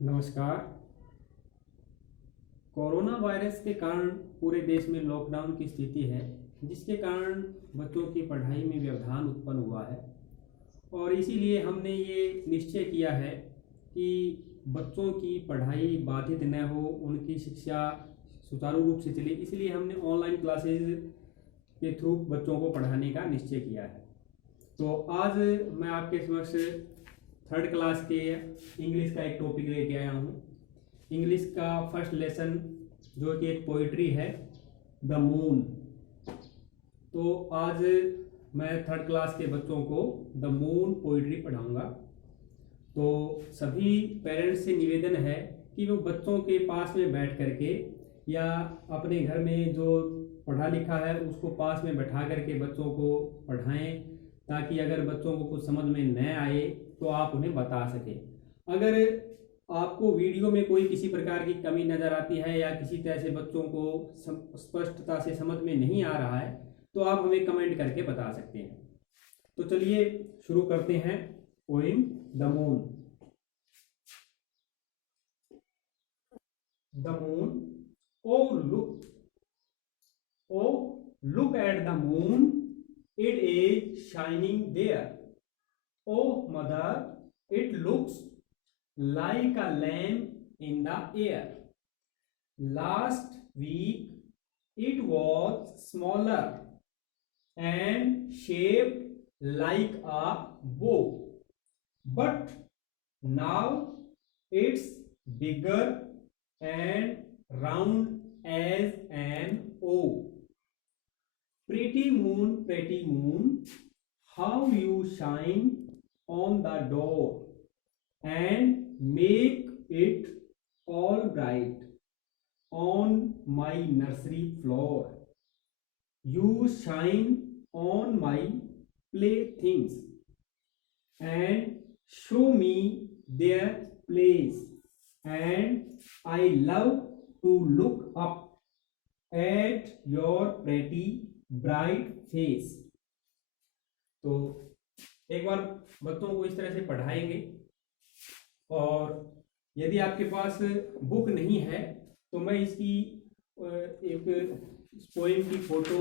नमस्कार। Corona virus के कारण पूरे देश में लॉकडाउन की स्थिति है, जिसके कारण बच्चों की पढ़ाई में व्यवधान उत्पन्न हुआ है। और इसीलिए हमने ये निश्चय किया है कि बच्चों की पढ़ाई बाधित न हो, उनकी शिक्षा सुचारू रूप से चले, इसलिए हमने ऑनलाइन क्लासेस के थ्रू बच्चों को पढ़ाने का निश्चय किया है। तो आज मैं आपके समक्ष थर्ड क्लास के इंग्लिश का एक टॉपिक लेके आया हूँ। इंग्लिश का फर्स्ट लेसन जो कि एक पोइट्री है, द मून। तो आज मैं थर्ड क्लास के बच्चों को द मून पोइट्री पढ़ाऊंगा। तो सभी पेरेंट्स से निवेदन है कि वो बच्चों के पास में बैठ करके या अपने घर में जो पढ़ा लिखा है उसको पास में बैठा करके बच्चों को पढ़ाएं, ताकि अगर बच्चों को कुछ समझ में न आए तो आप उन्हें बता सकें। अगर आपको वीडियो में कोई किसी प्रकार की कमी नज़र आती है या किसी तरह से बच्चों को स्पष्टता से समझ में नहीं आ रहा है तो आप हमें कमेंट करके बता सकते हैं। तो चलिए शुरू करते हैं poem the moon. The moon, oh look at the moon, it is shining there. Oh mother, it looks like a lamp in the air. Last week it was smaller and shaped like a bow, but now it's bigger and round as an O. Pretty moon, how you shine on the door and make it all bright on my nursery floor. You shine on my playthings and show me their place, and I love to look up at your pretty bright face. तो एक बार बच्चों को इस तरह से पढ़ाएंगे, और यदि आपके पास बुक नहीं है तो मैं इसकी एक पोएम की फोटो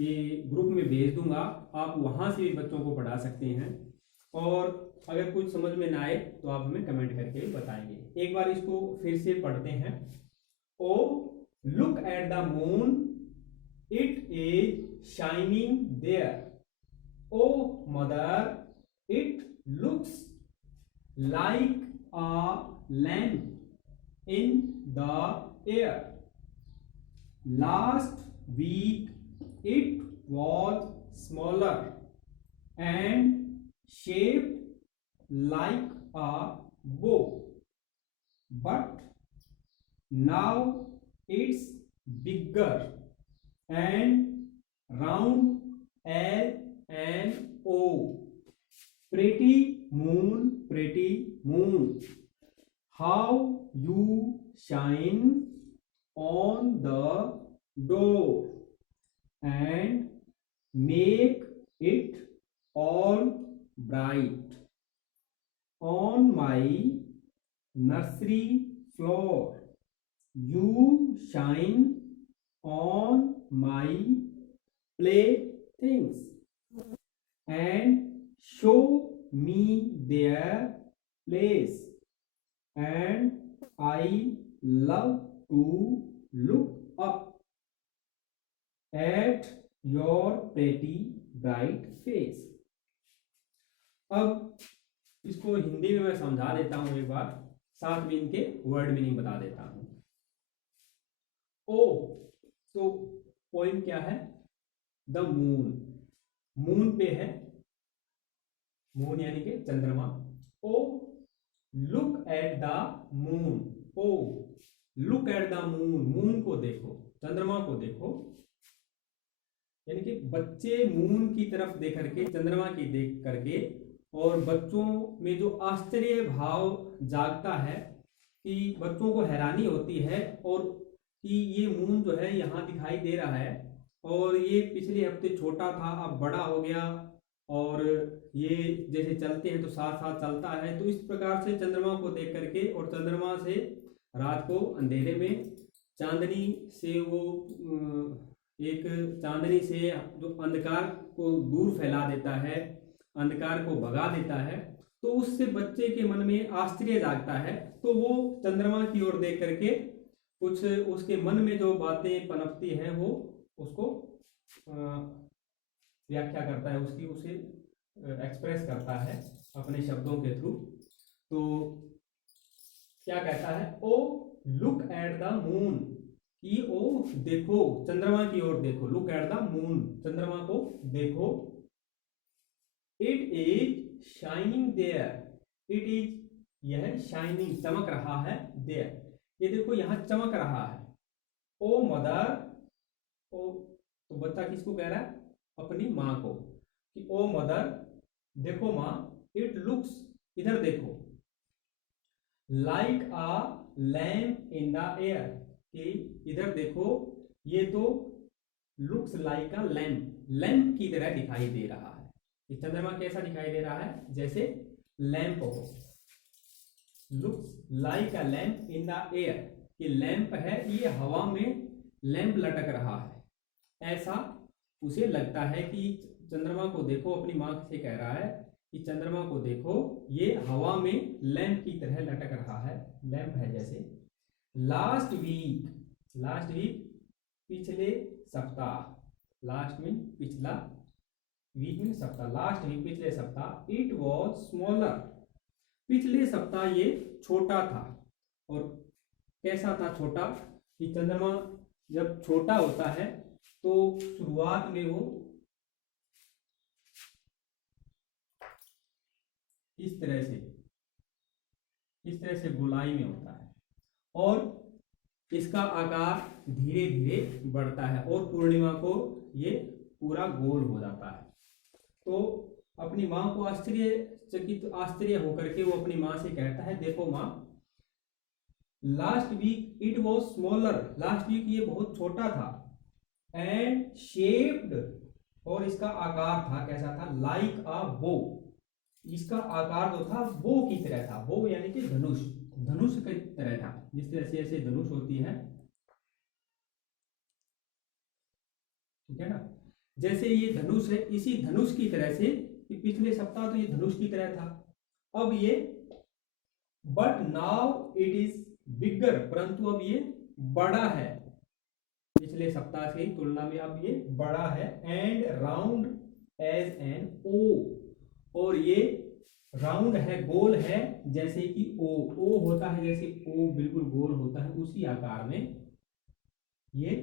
ये ग्रुप में भेज दूंगा। आप वहां से भी बच्चों को पढ़ा सकते हैं, और अगर कुछ समझ में ना आए तो आप हमें कमेंट करके बताएंगे। एक बार इसको फिर से पढ़ते हैं। Oh look at the moon, it is shining there. Oh mother, it looks like a lamp in the air. Last week it was smaller and shaped like a bow, but now it's bigger and round as and O. Pretty moon, how you shine on the door and make it all bright on my nursery floor. You shine on my playthings and show me their place, and I love to look up at your pretty bright face. अब इसको हिंदी में मैं समझा देता हूं एक बार, साथ में इनके वर्ड मीनिंग बता देता हूं। ओ तो पोइम क्या है? द मून, मून पे है, मून यानी कि चंद्रमा। ओ look at the moon, oh look at the moon, moon को देखो, चंद्रमा को देखो। यानी कि बच्चे मून की तरफ देख करके, चंद्रमा की देख करके, और बच्चों में जो आश्चर्य भाव जागता है कि बच्चों को हैरानी होती है और कि ये मून जो है यहाँ दिखाई दे रहा है, और ये पिछले हफ्ते छोटा था अब बड़ा हो गया, और ये जैसे चलते हैं तो साथ साथ चलता है, तो इस प्रकार से चंद्रमा को देख करके और चंद्रमा से रात को अंधेरे में चांदनी से वो एक चांदनी से जो अंधकार को दूर फैला देता है, अंधकार को भगा देता है, तो उससे बच्चे के मन में आश्चर्य जागता है। तो वो चंद्रमा की ओर देख करके कुछ उसके मन में जो बातें पनपती है वो उसको व्याख्या करता है, उसकी उसे एक्सप्रेस करता है अपने शब्दों के थ्रू। तो क्या कहता है, ओ लुक एट द मून, कि ओ देखो चंद्रमा की ओर देखो, लुक एट द मून, चंद्रमा को देखो, it is shining there, it is यह शाइनिंग चमक रहा है, देयर ये देखो यहाँ चमक रहा है, ओ मदर, ओ तो बच्चा किसको कह रहा है, अपनी माँ को, कि ओ मदर देखो माँ, इट लुक्स इधर देखो, like a lamp in the air, कि इधर देखो ये तो लुक्स लाइक अ लैम्प, लैम्प की तरह दिखाई दे रहा है। ये चंद्रमा कैसा दिखाई दे रहा है, जैसे लैम्प हो, looks like a lamp in the air, कि लैम्प है ये हवा में लैम्प लटक रहा है, ऐसा उसे लगता है कि चंद्रमा को देखो, अपनी माँ से कह रहा है कि चंद्रमा को देखो ये हवा में लैंप की तरह लटक रहा है, लैंप है जैसे। लास्ट वीक, लास्ट वीक पिछले सप्ताह, लास्ट मीन पिछला, वीक मीन सप्ताह, लास्ट वीक पिछले सप्ताह, इट वॉज स्मॉलर, पिछले सप्ताह ये छोटा था। और कैसा था छोटा, कि चंद्रमा जब छोटा होता है तो शुरुआत में वो इस तरह से गोलाई में होता है और इसका आकार धीरे धीरे बढ़ता है और पूर्णिमा को ये पूरा गोल हो जाता है। तो अपनी माँ को आश्चर्य होकर के वो अपनी माँ से कहता है, देखो माँ, last week it was smaller, last week ये बहुत छोटा था, एंड शेप्ड, और इसका आकार था कैसा था, लाइक अ बो, इसका आकार जो था बो की तरह था, बो यानी कि धनुष, धनुष की तरह था, जिस तरह से ऐसे धनुष होती है, ठीक है ना, जैसे ये धनुष है, इसी धनुष की तरह से, कि पिछले सप्ताह तो ये धनुष की तरह था, अब ये, but now it is bigger, परंतु अब ये बड़ा है, पिछले सप्ताह की तुलना में अब ये बड़ा है, and round as an O, और ये राउंड है, गोल है, जैसे कि ओ होता है, जैसे ओ बिल्कुल गोल होता है उसी आकार में ये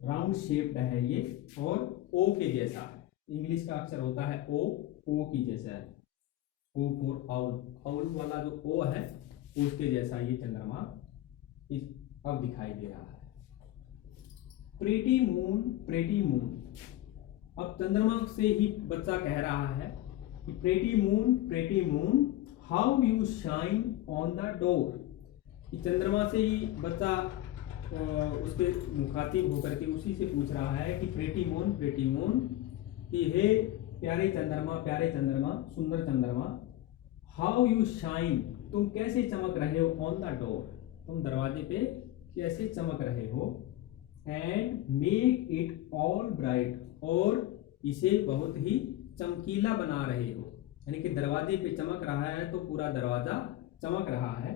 राउंड शेप्ड है ये, और ओ के जैसा है, इंग्लिश का अक्षर होता है ओ की जैसा है, ओ फॉर आउल, आउल वाला जो ओ है उसके जैसा ये चंद्रमा अब दिखाई दे रहा है। प्रेटी मून, प्रेटी मून, अब चंद्रमा से ही बच्चा कह रहा है कि pretty moon how you shine on the door, कि चंद्रमा से ही बच्चा उसके मुखातिब होकर के उसी से पूछ रहा है कि प्रेटी मून, कि हे प्यारे चंद्रमा, सुंदर चंद्रमा, हाउ यू शाइन, तुम कैसे चमक रहे हो, ऑन द डोर, तुम दरवाजे पे कैसे चमक रहे हो, and make it all bright, और इसे बहुत ही चमकीला बना रहे हो, यानी कि दरवाजे पे चमक रहा है तो पूरा दरवाजा चमक रहा है,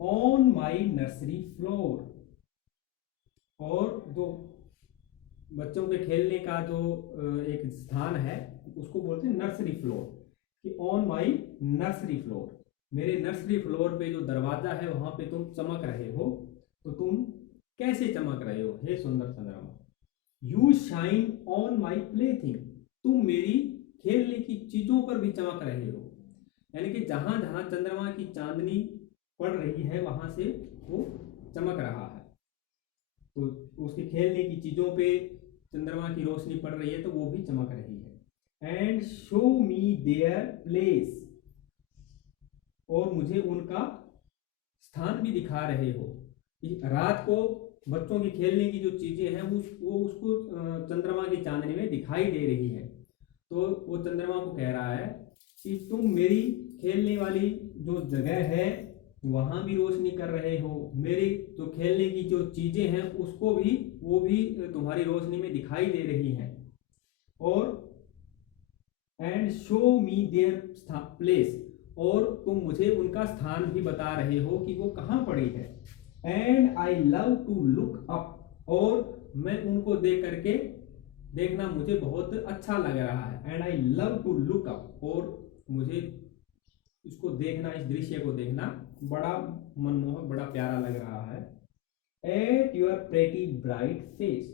ऑन माई नर्सरी फ्लोर, और जो बच्चों के खेलने का जो एक स्थान है उसको बोलते हैं नर्सरी फ्लोर, कि ऑन माई नर्सरी फ्लोर, मेरे नर्सरी फ्लोर पे जो दरवाजा है वहां पे तुम चमक रहे हो, तो तुम कैसे चमक रहे हो हे सुंदर चंद्रमा, यू शाइन ऑन माई प्लेथिंग, तुम मेरी खेलने की चीजों पर भी चमक रहे हो, यानी कि जहां जहां चंद्रमा की चांदनी पड़ रही है वहां से वो चमक रहा है, तो उसके खेलने की चीजों पे चंद्रमा की रोशनी पड़ रही है तो वो भी चमक रही है, and show me their place, और मुझे उनका स्थान भी दिखा रहे हो, कि रात को बच्चों की खेलने की जो चीजें हैं वो उसको चंद्रमा की चांदनी में दिखाई दे रही है, तो वो चंद्रमा को कह रहा है कि तुम मेरी खेलने वाली जो जगह है वहां भी रोशनी कर रहे हो, मेरी जो खेलने की जो चीजें हैं उसको भी, वो भी तुम्हारी रोशनी में दिखाई दे रही हैं, और and show me their place, और तुम मुझे उनका स्थान भी बता रहे हो कि वो कहाँ पड़ी है। And I love to look up, और मैं उनको देख करके देखना मुझे बहुत अच्छा लग रहा है। And I love to look up, और मुझे इसको देखना, इस दृश्य को देखना बड़ा मनमोहक, बड़ा प्यारा लग रहा है। At your pretty bright face,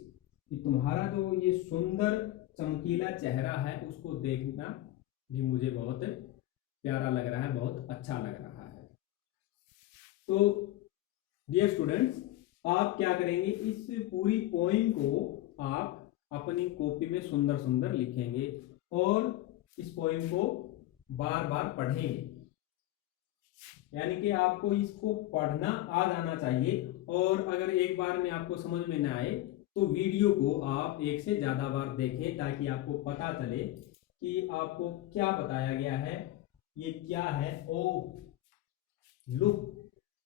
कि तुम्हारा जो ये सुंदर चमकीला चेहरा है उसको देखना भी मुझे बहुत प्यारा लग रहा है, बहुत अच्छा लग रहा है। तो डियर स्टूडेंट्स, आप क्या करेंगे, इस पूरी पोइम को आप अपनी कॉपी में सुंदर सुंदर लिखेंगे और इस पोइम को बार बार पढ़ेंगे, यानी कि आपको इसको पढ़ना आ जाना चाहिए। और अगर एक बार में आपको समझ में ना आए तो वीडियो को आप एक से ज़्यादा बार देखें, ताकि आपको पता चले कि आपको क्या बताया गया है, ये क्या है। ओ लुक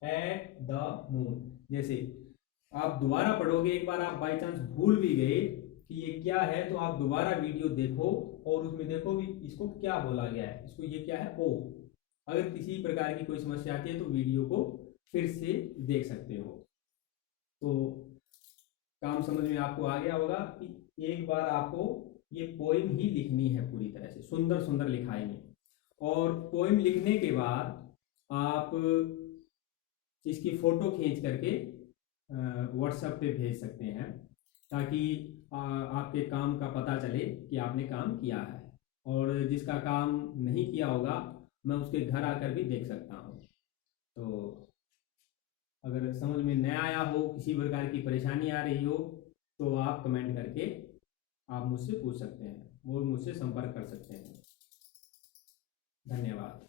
एट द मून, जैसे आप दोबारा पढ़ोगे, एक बार आप बाई चांस भूल भी गए कि ये क्या है, तो आप दोबारा वीडियो देखो और उसमें देखो भी इसको क्या बोला गया है, इसको ये क्या है, ओ। अगर किसी प्रकार की कोई समस्या आती है तो वीडियो को फिर से देख सकते हो। तो काम समझ में आपको आ गया होगा कि एक बार आपको ये पोइम ही लिखनी है, पूरी तरह से सुंदर सुंदर लिखाएंगे। और पोइम लिखने के बाद आप इसकी फोटो खींच करके व्हाट्सएप पे भेज सकते हैं, ताकि आपके काम का पता चले कि आपने काम किया है। और जिसका काम नहीं किया होगा मैं उसके घर आकर भी देख सकता हूँ। तो अगर समझ में न आया हो, किसी प्रकार की परेशानी आ रही हो, तो आप कमेंट करके आप मुझसे पूछ सकते हैं और मुझसे संपर्क कर सकते हैं। धन्यवाद।